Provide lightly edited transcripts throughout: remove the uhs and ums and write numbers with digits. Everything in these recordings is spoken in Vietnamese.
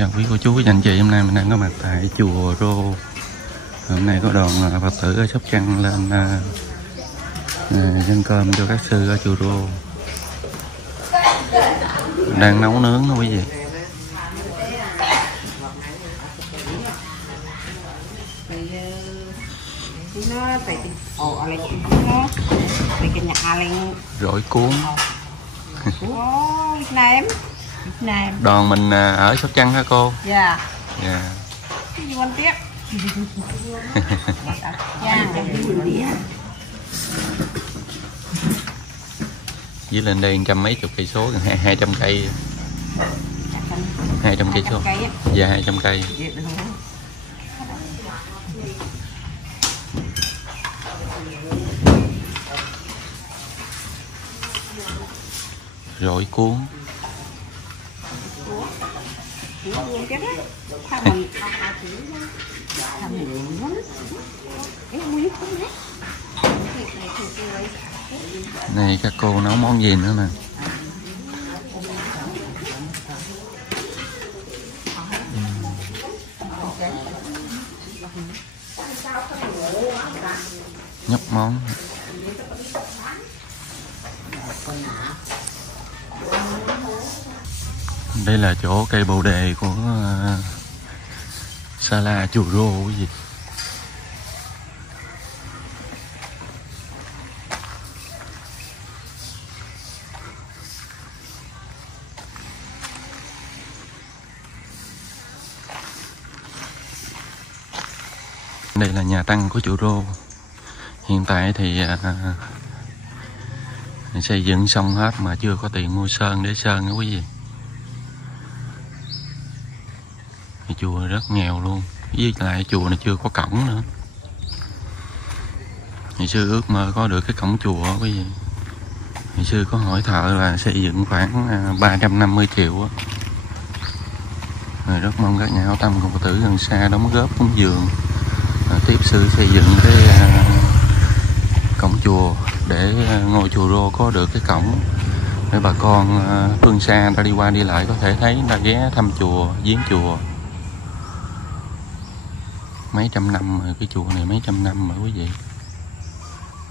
Chào quý cô chú và anh chị, hôm nay mình đang có mặt tại chùa Rô. Hôm nay có đoàn Phật tử ở Sóc Trăng lên dâng cơm cho các sư ở chùa Rô. Đang nấu nướng đó quý vị. Rỗi cuốn. Việt Nam. Đoàn mình ở Sóc Trăng hả cô? Dạ. Dạ. Cái gì quan tiếp? Dạ. Dưới lên đây 100 mấy chục cây số, gần 200 cây. 200 cây số. Dạ 200 cây. Rỗi cuốn. Này các cô nấu món gì nữa nè. Nhóc món. Đây là chỗ cây bồ đề của Sala chùa Rô quý vị. Đây là nhà tăng của chùa Rô. Hiện tại thì xây dựng xong hết mà chưa có tiền mua sơn để sơn đó quý vị. Thì chùa rất nghèo luôn, với lại chùa này chưa có cổng nữa. Ngày xưa ước mơ có được cái cổng chùa quý vị. Ngày xưa có hỏi thợ là xây dựng khoảng 350 triệu á. Rồi rất mong các nhà hảo tâm cùng Phật tử gần xa đóng góp cúng dường tiếp sư xây dựng cái cổng chùa để ngôi chùa Rô có được cái cổng để bà con phương xa người ta đi qua đi lại có thể thấy, người ta ghé thăm chùa, viếng chùa. Mấy trăm năm rồi, cái chùa này mấy trăm năm rồi quý vị,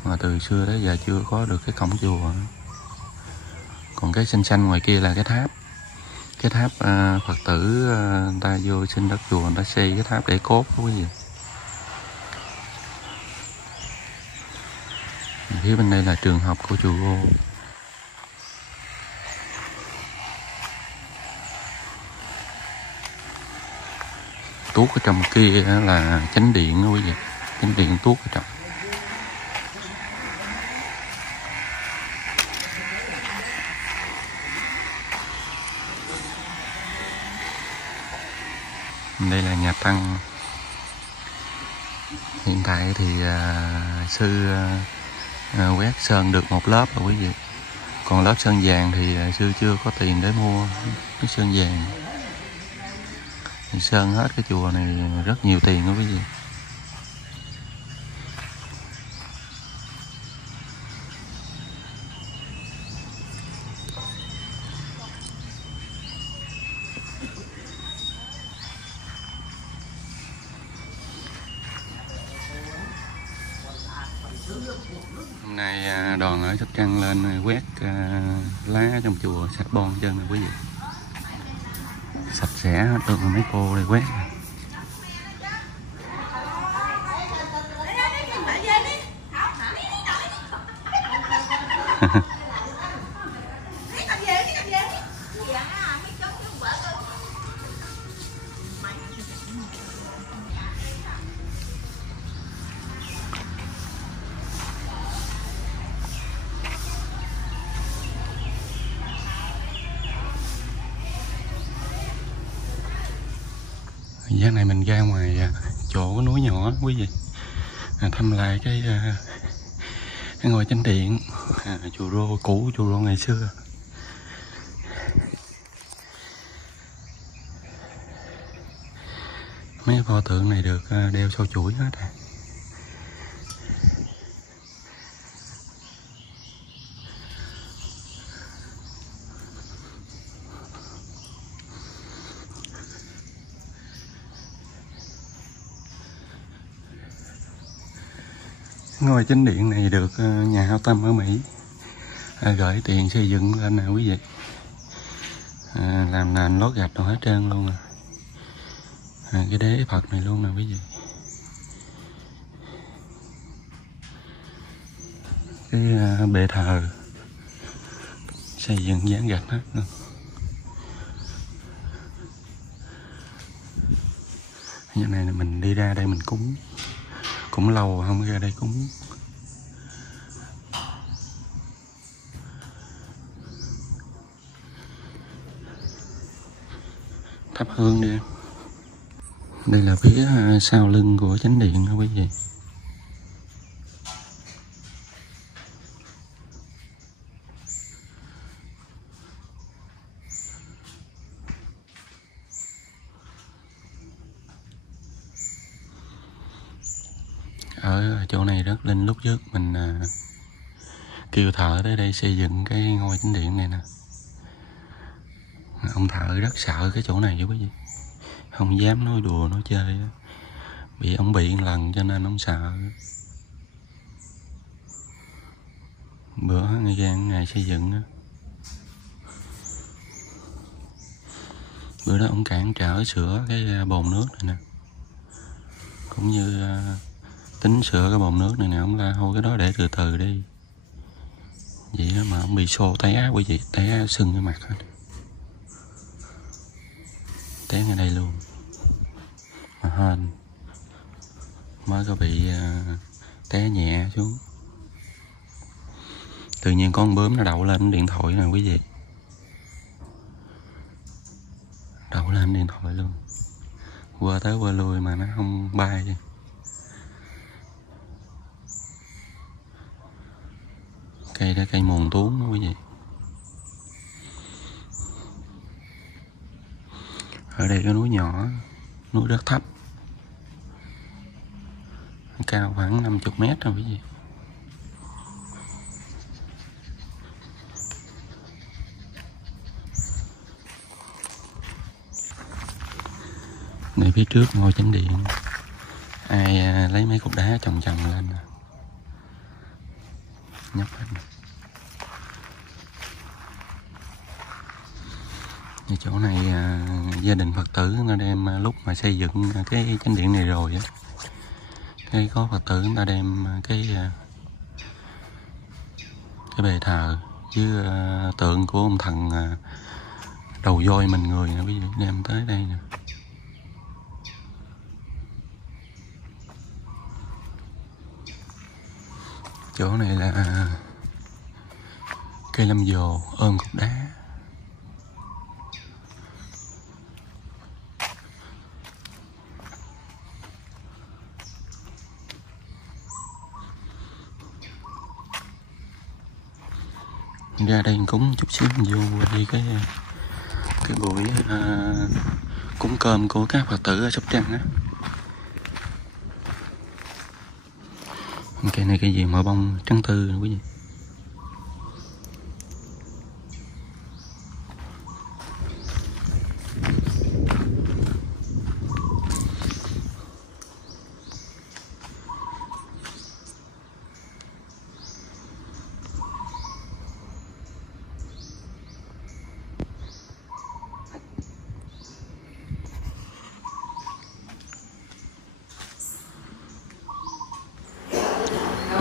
mà từ xưa tới giờ chưa có được cái cổng chùa. Còn cái xanh xanh ngoài kia là cái tháp. Cái tháp Phật tử người ta vô xin đất chùa, người ta xây cái tháp để cốt đó quý vị. Phía bên đây là trường học của chùa Rô. Tuốt ở trong kia là chánh điện đó quý vị. Chánh điện tuốt ở trong. Đây là nhà tăng. Hiện tại thì sư quét sơn được một lớp rồi quý vị. Còn lớp sơn vàng thì sư chưa có tiền để mua cái sơn vàng. Sơn hết cái chùa này rất nhiều tiền đó quý vị. Hôm nay đoàn ở Sóc Trăng lên quét lá trong chùa sạch bon chân này quý vị. Sạch sẽ hết được mấy cô đây quét. Giờ này mình ra ngoài chỗ cái núi nhỏ quý vị, thăm lại cái ngôi chánh điện chùa Rô cũ, chùa Rô ngày xưa. Mấy pho tượng này được đeo sâu chuỗi hết rồi. Ngôi chánh điện này được nhà hảo tâm ở Mỹ gửi tiền xây dựng lên nè quý vị. Làm nền lót gạch rồi hết trơn luôn cái đế Phật này luôn nè quý vị. Cái bệ thờ xây dựng dán gạch hết luôn. Như này là mình đi ra đây mình cúng, cũng lâu không ra đây cúng. Thắp hương đi. Đây là phía sau lưng của chánh điện đó quý vị. Ở chỗ này rất linh, lúc trước mình kêu thợ tới đây xây dựng cái ngôi chánh điện này nè. Ông thợ rất sợ cái chỗ này chứ quý vị, không dám nói đùa nói chơi, bị ông bị một lần cho nên ông sợ. Bữa ngày xây dựng đó, bữa đó ông cản trở sửa cái bồn nước này nè, cũng như tính sửa cái bồn nước này nè. Ông la thôi cái đó để từ từ đi, vậy đó mà ông bị xô té á quý vị, té sưng cái mặt hết, té ngay đây luôn. Mà hên mới có bị té nhẹ xuống, tự nhiên con bướm nó đậu lên điện thoại nè quý vị, đậu lên điện thoại luôn, qua tới qua lui mà nó không bay. Cây đó cây mùn tuốn đó quý vị. Ở đây cái núi nhỏ, núi rất thấp, cao khoảng 50 mét rồi quý vị. Đây phía trước ngôi chánh điện, ai lấy mấy cục đá chồng lên nè, nhấp hết. Ở chỗ này gia đình Phật tử người ta đem lúc mà xây dựng cái chánh điện này rồi á, cái có Phật tử người ta đem cái bệ thờ với tượng của ông thần đầu voi mình người nè quý vị, đem tới đây nè. Chỗ này là cây lâm dồ ôm cục đá. Ra đây cúng chút xíu vô đi cái buổi cúng cơm của các Phật tử ở Sóc Trăng á. Cây này cây gì mà bông trắng tư quý vị.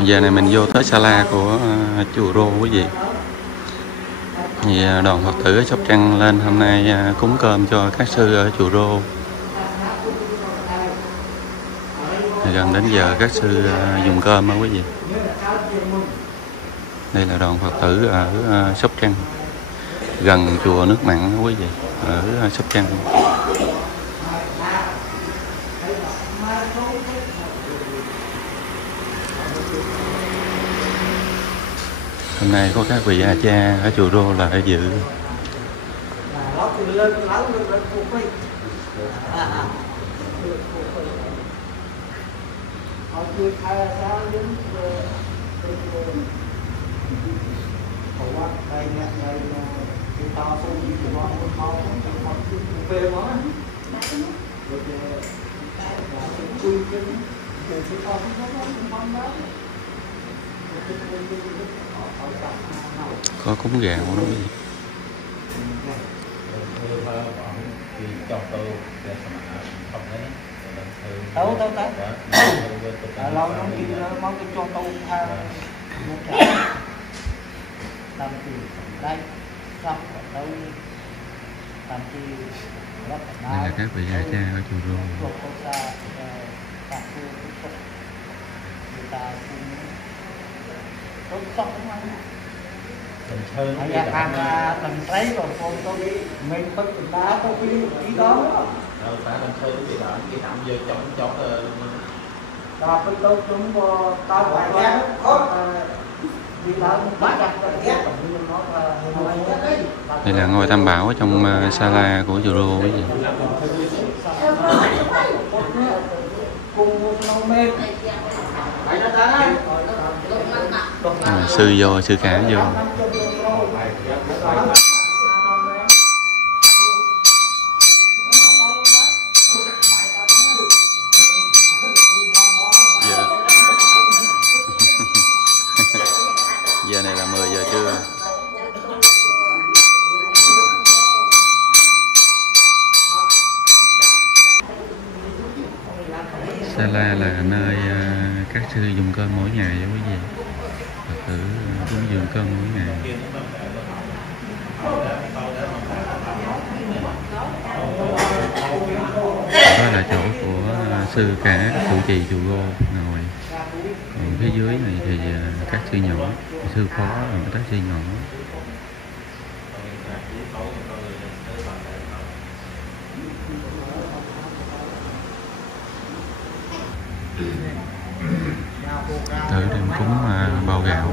Giờ này mình vô tới sala của chùa Rô quý vị. Thì đoàn Phật tử ở Sóc Trăng lên hôm nay cúng cơm cho các sư ở chùa Rô. Thì gần đến giờ các sư dùng cơm đó quý vị. Đây là đoàn Phật tử ở Sóc Trăng, gần chùa Nước Mặn đó quý vị, ở Sóc Trăng. Hôm nay có các vị cha ở chùa Rô lại dự. Có cúng gạo nữa. Tấu lâu nó kêu món cái cho tấu làm gì đây xong tấu làm gì đây là các vị gia cha ở chùa Rô. Mình thấy rồi con mình bất tình đá có cái ý đó phải làm thư thì bạn cái tạm giờ chọn đó cái tốt chúng tao phải ra đi đó bắt đặt Đây là ngôi Tam Bảo ở trong sala của chùa Rô quý vị. Sư vô, sư cả vô. Giờ này là 10 giờ trưa. Sala là nơi các sư dùng cơm mỗi ngày đó quý vị. Phật tử cúng dường cơm mỗi ngày. Đó là chỗ của sư cả trụ trì chùa Rô ngồi. Còn phía dưới này thì các sư nhỏ, sư phó và các sư nhỏ. Tự đem cúng bao gạo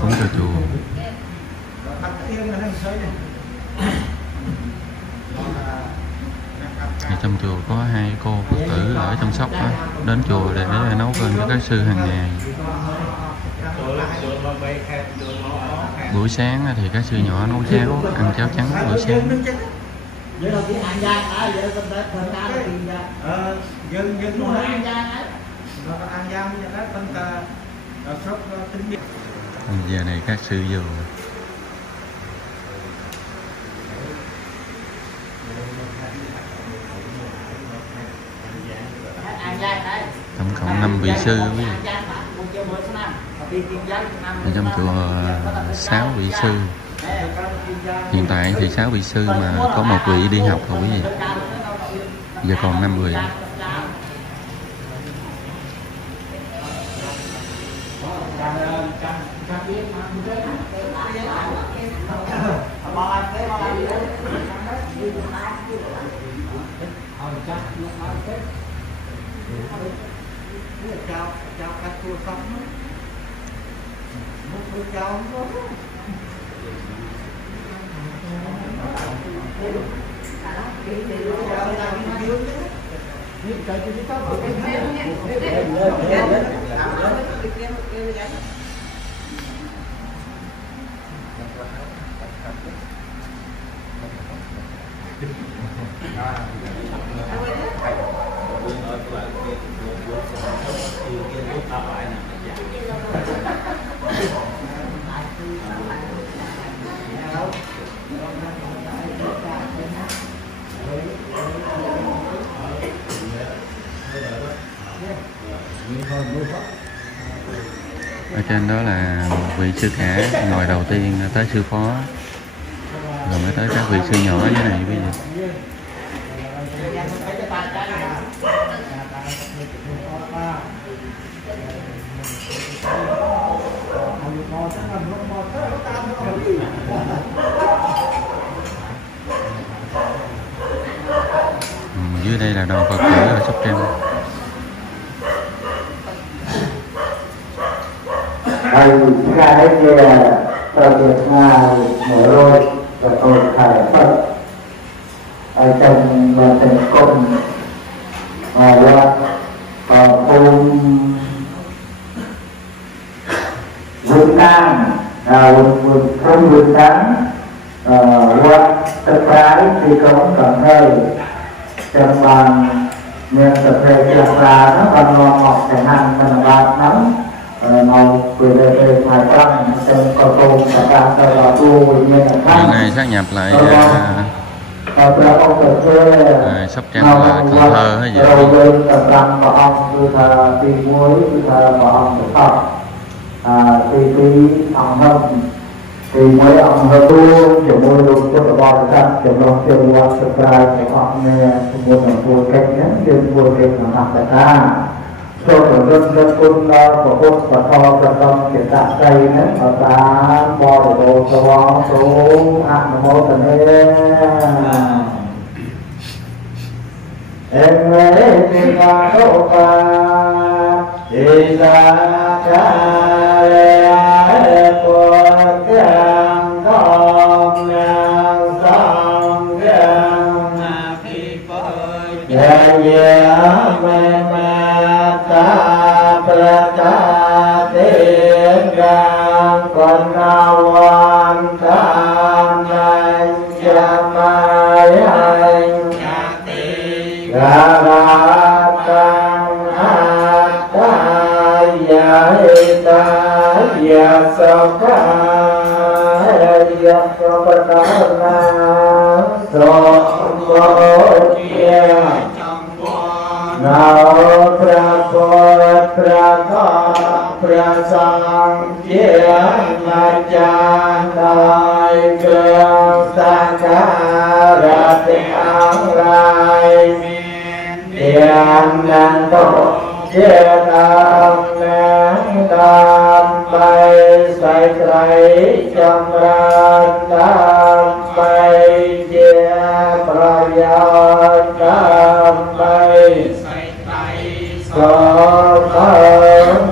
cúng cho chùa. Thì trong chùa có 2 cô Phật tử ở trong Sóc đó, đến chùa để nấu cơm cho các sư hàng ngày. Buổi sáng thì các sư nhỏ nấu cháo, ăn cháo trắng buổi sáng. Giờ này các sư vô. Tổng cộng 5 vị sư quý vị. Ở trong chùa 6 vị sư. Hiện tại thì 6 vị sư mà có 1 vị đi học rồi quý vị. Giờ còn 5 vị. Chào các cô sống một chào Ở trên đó là vị sư cả ngồi đầu tiên, tới sư phó, rồi mới tới các vị sư nhỏ dưới này quý vị. Dưới đây là đoàn Phật tử ở Sóc Trăng. Cái ở Việt Nam mở rồi và tôi thầy Phật ở trong thành công và cùng Việt Nam cùng Việt Nam qua tập trái thì cũng còn hơi trong bàn miền tập thể chặt là nó còn ngon ngọt để hàng mình bạc nóng Hiện nay sát nhập lại Sóc Trăng và Cần Thơ hay gì thì mấy ông hơi tu kiểu môi luôn cho bà con ra kiểu lòng kiểu qua subscribe của họ nè môi lòng môi kênh nhé trên môi kênh là học tại ta cho của dân quân của quân và kho và con kiểm tra cây nhé ở ta bò để đồ cho bó số hạng mô tần em ấy tình là đô ba thì ra trái của càng con nàng song càng dạ dạ mê ma ta pra ta tiên càng con nào hoàn tham anh cha mai anh ra ra tăng hát ta giải ta dạ sao ca dạ sao ca na so mo chia nào pra sang chia ma cha đại cường sa ca ra tiếng lai tiền đàn tổ chia tam nén tam bay say say trong ran tam bay chia praya tam bay có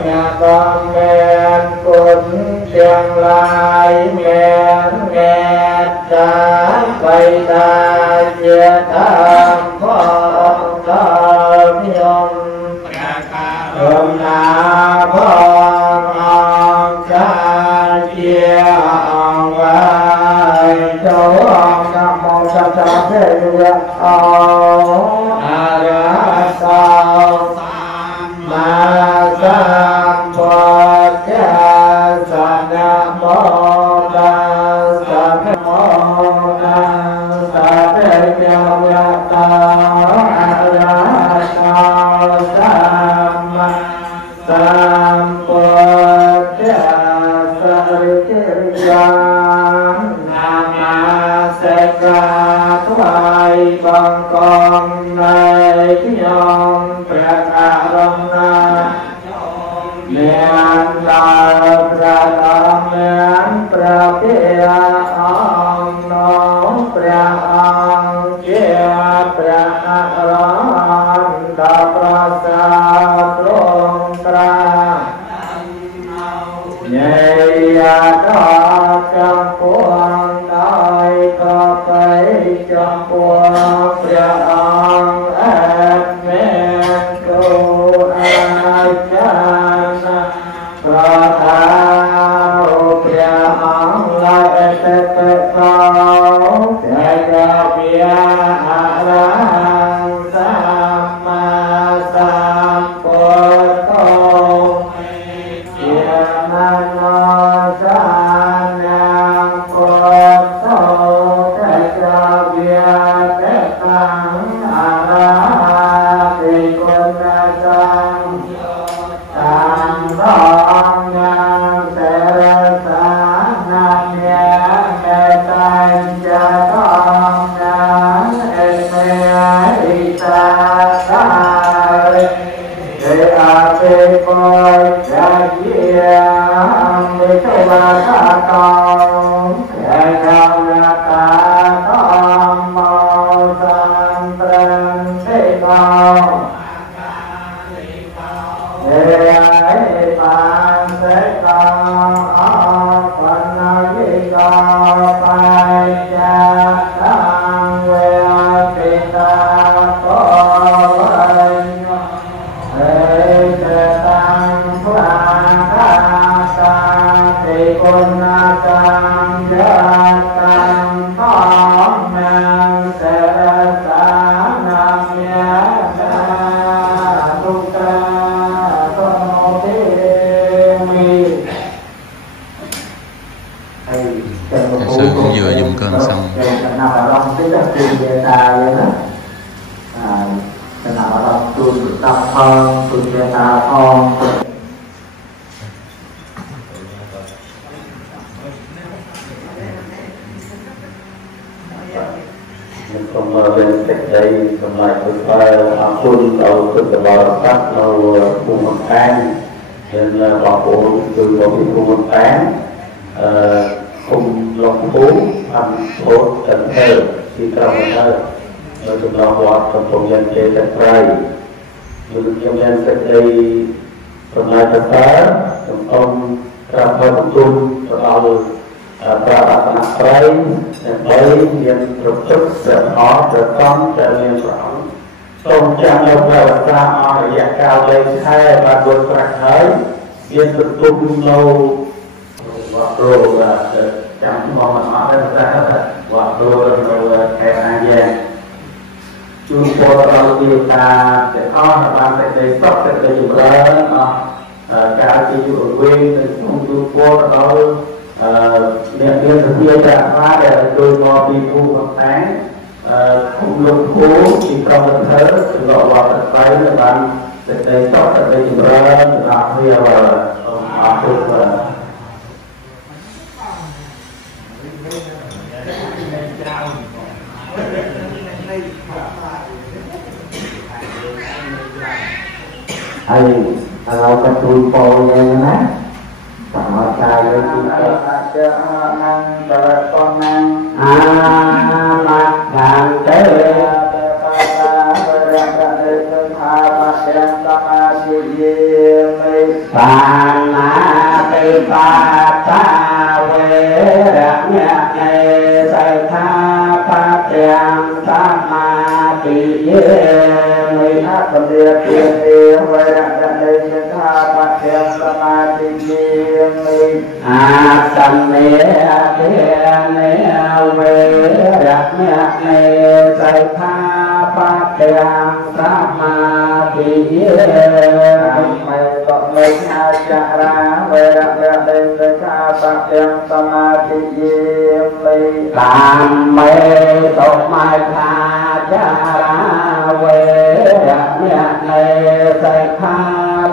nhà con men quân tương lai men nghe ta bay ta chia tam con tam nhung na con ông cha chia ông vai châu ông nam mô sa sa thế ông a ra sao ma sam phật cha sa nam mô ta sa mô ta sa thế châu ta a ra sao sam sam phật cha sa ri cha nam ma se ca thoại bằng con này nhom prang aram na mian la pra mian pra pia ang no pra ang chia pra aram da pra sa trong tra nhây đó trong cuồng đại có phải trong cuồng pra ang an men cô ai chan pra thao pra ang lại tê cao thế ca pia a ra sam ma sam phật tô thiên na sa nam phật tô thế ca pia thế tăng a ra thì quân sang tam con nam sẽ sa nam nhé mê tan cha con nam mê ta sa để a bê coi cha diêm để cho ba ta con để cao ra ta con mô san trân thế con để ấy bạn sẽ con phần nói con phải cha tăng về thì ta có anh để tăng phá ta thì con phong tụi người ta phong from bên cách đây from lại từ phun đầu từ vào sắc đầu cùng một an nên bảo hộ từ vào cái cùng một án cùng lòng phú ăn tốt tận thơ khi trong thơ rồi chúng ta hoạt trong công nhân chế tận trai nhưng công nhân cách đây from lại từ phá trong ông trong thơ công chung cho bao được và bạn nặng đấy lấy viên thực chất sẽ có trở con trở nên rõ tôn trang lâu vào ra ở dạng cao đây hai và vượt sạch thấy viên thực tung lâu rồi là chẳng mong mà nói đến ra và rồi theo an giang chung phố đầu tiên ta sẽ có là bạn sẽ đề xuất sẽ đề dụng lớn cả chỉ dụ quyền không chung phố đâu điện viên thực hiện trả phá để tôi có đi thu bằng tháng không lục phố thì trong lần thế thì gọi vào thật tay là bạn để đề xuất để đề dụng ra là huy và áp dụng vàเรากระตุ้นโปรยังนะต่อใจเลยที่จะนั่งตะตอนนั่งมาการเจริญปาตาบริกรรมเดินทางมาเดินสมาธิเยี่ยมปานาติปาตาเวระเนในใส่ท่าปัจเจงสมาธิเยี่ยมนักปฏิบัติเดียวเวระเดินทางปัจเจงสมาธิเยี่ยมอาสัมเนเทเนเวระเนในใส่ท่าปัจเจงสมาธิเยี่ยมไม่ต้องไม่อาจาระเวระเดินทางปัจเจงสมาธิเยี่ยมตามไม่ต้องไม่อาจาระเวระเนในใส่ท่า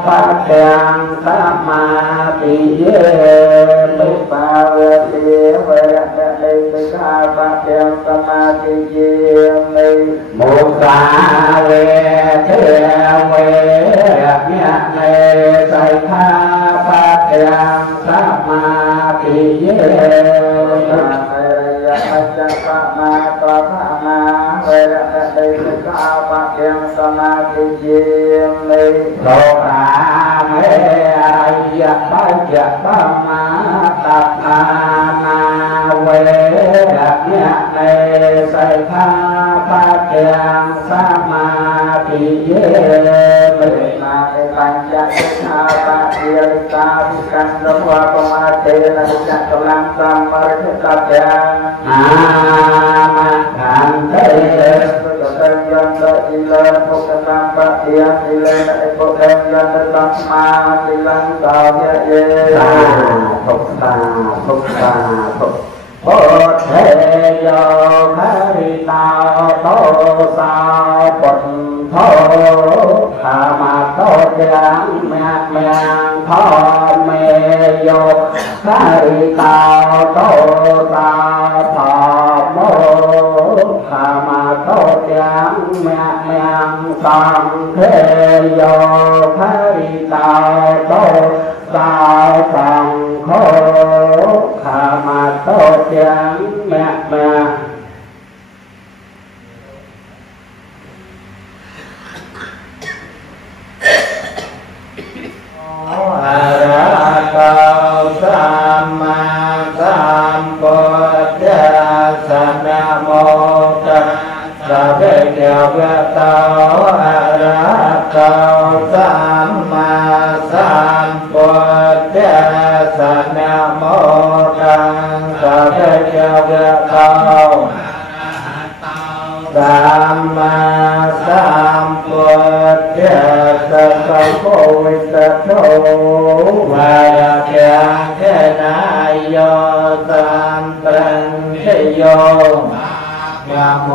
ปัจเจงสมาธิเยี่ยมปาเวทีเวระเดินทางปัจเจงสมาธิเยี่ยมมุสาเวเทเวระเนในใส่ท่าปัจเจงสมาธิเยี่ยมปัจจัปมาตระมาเวระเดินทางปัจเจงสมาธิเยี่ยมโลกาเมยะปัจจัปมาตัปนานาเวระเนในใส่ท่าปัจเจงสมาธิเยี่ยมนาปัญจสิกขาปัจเจกาภิกันตวะปมาเตนะจักกลังสัมปริตตัจจานามาขันเตสุจตัญญันตอิเลภุกตัมปะเทียอิเลนะภุตัญญันตตัมมาอิลังตาเยเยภุตาภุตาภุโพเทโยภริตาโตสาปุถโธขามาโตจังเมียงพ่อเมโยภริตาโตสาธาโมขามาโตจังเมียงสังเทโยภริตาโตสาสังโฆขามาโตจังเมียงอะระหะโตสัมมาสัมพุทธัสสะนะโมตัสสะภะคะวะโตอะระหะโตสัมมาสัมพุทธัสสะนะโมตัสสะภะคะวะโตสัมมาสัมพุทธัสสะสัมโฆวิสัชโชวะระเกเทนะโยสัมปัญชโยยะโม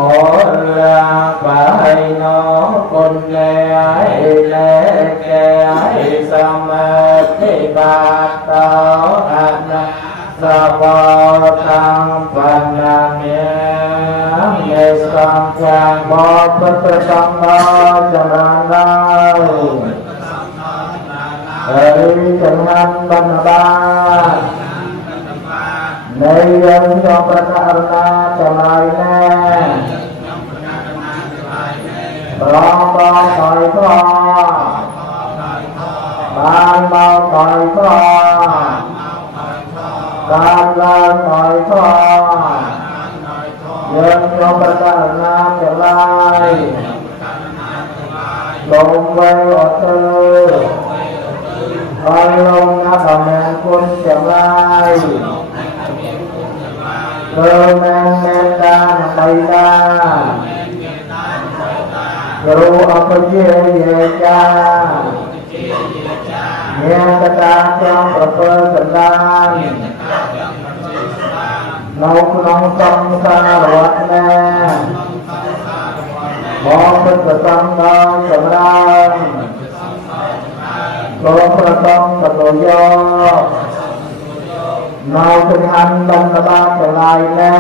ลาภะโนกุลเลเล bất tự tâm đó chẳng ràng đâu ấy chẳng ngăn bần ba này dân cho bất arna chẳng lại nè rong bao cõi kho ban bao cõi kho ban lan cõi kho dân cho bất arna chẳng lại lông vây ở tư coi lông ngã bà mẹ quân chẳng lại cơ men men đa đầy đa guru apa je cha nghe ta trong phật thần đan nấu nấu trong sa loạt nè mong phật tâm đó chẳng ra lo phật tâm phật tổ do nấu tinh anh ban ba trở lại nè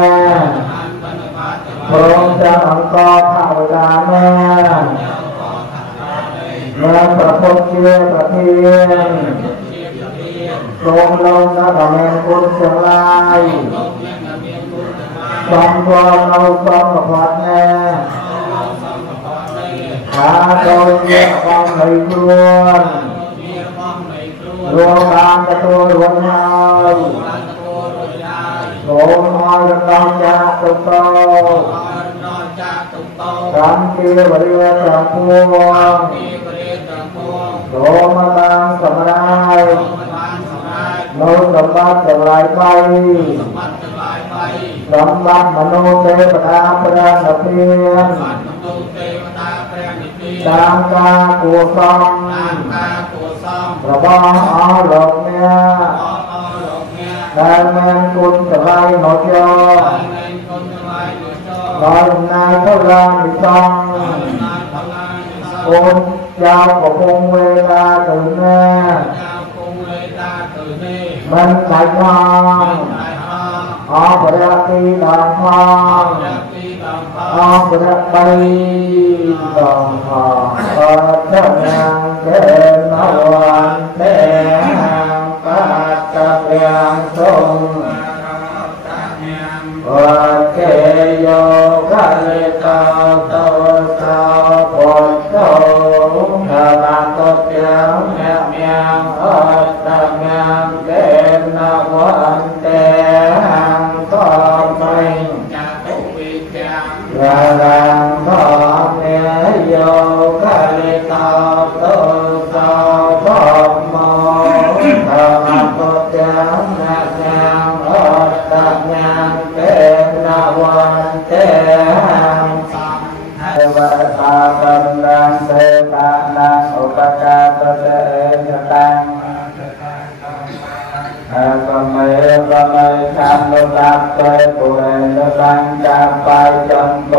Prong chaអង្គថាវតាណែមានប្រពុតជាប្រធានព្រមលងណាស់មានគុណទាំងឡាយសំវល់នៅសំប្រវត្តិណែថាដោយជាបងនៃខ្លួនរួមបានទទួលរួចហើយសូមឲ្យដល់ចាទុតោកម្មជាវរិយទាំងពួងសូមបានសម្រាយនៅសម្បត្តិទាំងឡាយបីសម្បត្តិមនុស្សទេវតាព្រះនិព្វានតាមការគួរសមរបស់អស់លោកអ្នកដែលមានគុណថ្លៃមកយកដោយអំណាចព្រះរាជវិស័យគុណចៅកំពុងវេលាទៅណាមិនបាច់ផងអបរទីដល់ផងអបរបីដល់ផងអត់ទាំងគេណวันទេបាតទាំងសូមកេយោកាលេកោតោសោពុទ្ធោបានទៅទាំងអ្នកមានអត់ទាំងកេណวันទេសូមមិនចាតុវិជ្ជារាងសូមយោកាលេកោតោសោពុទ្ធោបានទៅទាំងអ្នកមានអត់ទាំងកេวันเตหังเทวตาบันดังเทตานังอุปการะเตตังกเมขันตุตัพเตปุเรนตังจาปายจันโต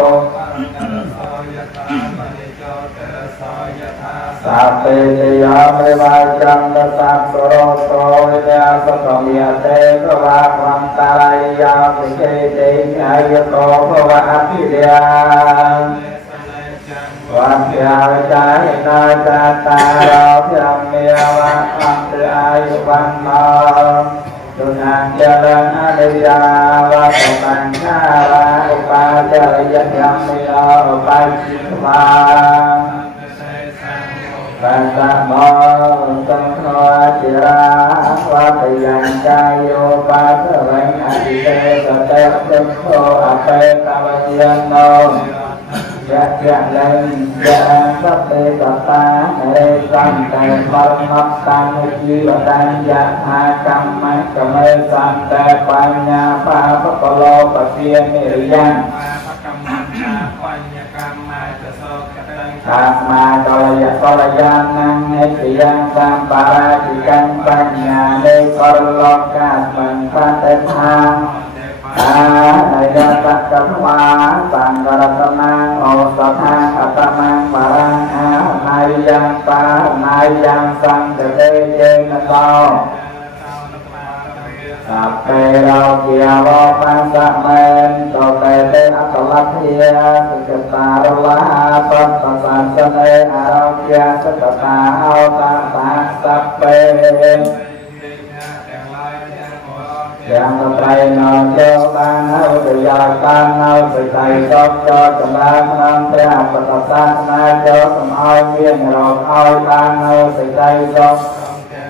สัพเพเทยามเรวาจังตัสสะโรโสวิญญาสกมิยเตภวะวันตารายาภิเกเตญายโตภวะอภิเดียวันเพียรใจนาจตาเราเพียรเมียวะอันตรอายุวันนอตุนังเจริญอริยาวะตุนังฆาวะอุปาจารยยัมมิโยอุปาจิตวาปัสสะโมสังโฆจิราวัตยังจายโยปัสสะวังอภิเตสเตสังโฆอเปตวัญญโนยะยะลังยะสัพเพสัตตาเอสังเตปรมัตตังจิวตังยะหากัมมะกะเมสันเตปัญญาภาปะโลปะเพียนิริยังธัมมาโดยะโลยานังเนติยังสัมปาราจิกังปัญญาเนกรโลกัสมังปัตถาในยะตักขวาสังกรัตนังโอสถาอัตมังปารังอานายังปานายังสังเตเจนะโต Sampai rau kia wapan sakmen Tokete atalathia Seketa rola Pampasan sene arau kia Seketa auta tak sampai Yang terkait nol tanau berjalan nol berkait cho jelas nanti petasan najo semai miên rok oi tanau berkait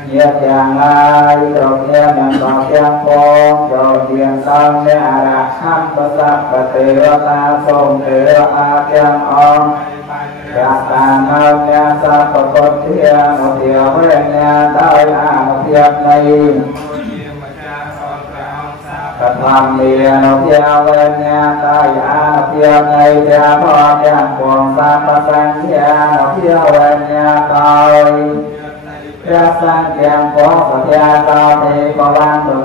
nhiệt yang ai rok nhiệt yang rok yang phong cho điện tăng ne arah ham besar betera som tera yang on Katanau nyasa pekotia mutia wenya dai mutia nai Katam dia nopia wenya dai mutia nai dia pon yang kuang sapasang dia nopia wenya dai dia sang yang kuang dia dai ni kawan tu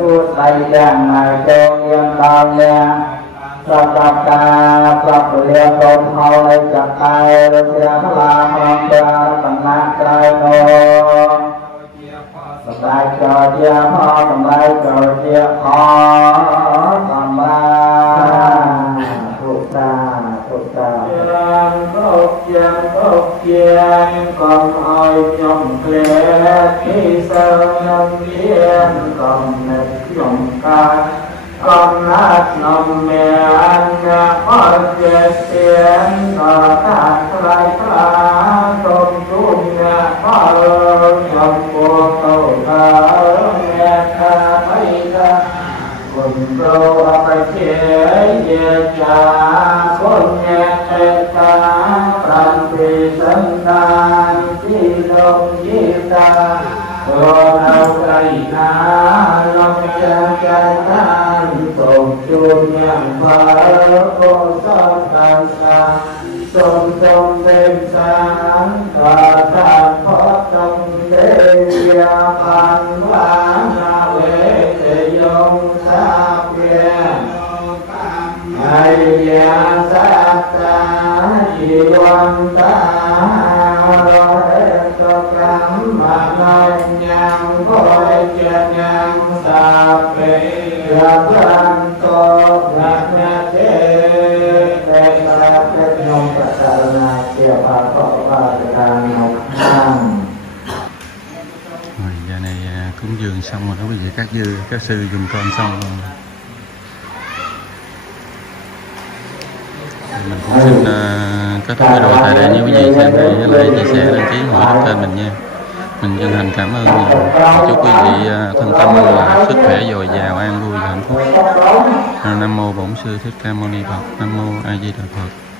sud dai yang mai jong yang dai Sắp sắp lia tôn hôi chặt tay lia la mong ra bằng nát tay nô Sắp lại cho chia ho sắp lại cho chia ho sắp lại thuộc ta Giang tốt giang con ơi trong kê khi sơ nâng yên còn nịch dùng ca con hát nằm mẹ anh hỏi chết tiền và thác lại phá tôn chung nhà phá trong cuộc cầu thơ mẹ ta thấy ta cùng câu phải chế về cha con nghe ta làm vì sân đàn chỉ đông với ta rồi đâu cây na lòng cha ta tồn chôn nhang phở cô sơn tan xa sông sông đêm sáng và ta thoát trong đêm kia phan hóa na lễ để dông sa kia ngày gia sát ta chỉ quan ta rồi cho cảm mà nói nhang coi cha nhang sa về Lạc lan tốt lạc nha thế Để ta kết nhông cả ta là Chia phá phỏ và ta ngọc hàng Rồi giờ này cúng dường xong rồi đó quý vị, các sư dùng con xong rồi. Mình cũng xin kết thúc video tại đây. Nếu quý vị xem hay nhớ like, chia sẻ, đăng ký ủng hộ kênh mình nha. Mình chân thành cảm ơn nhiều. Chúc quý vị thân tâm là sức khỏe dồi dào, an vui và hạnh phúc. Nam mô Bổn Sư Thích Ca Mâu Ni Phật. Nam mô A Di Đà Phật.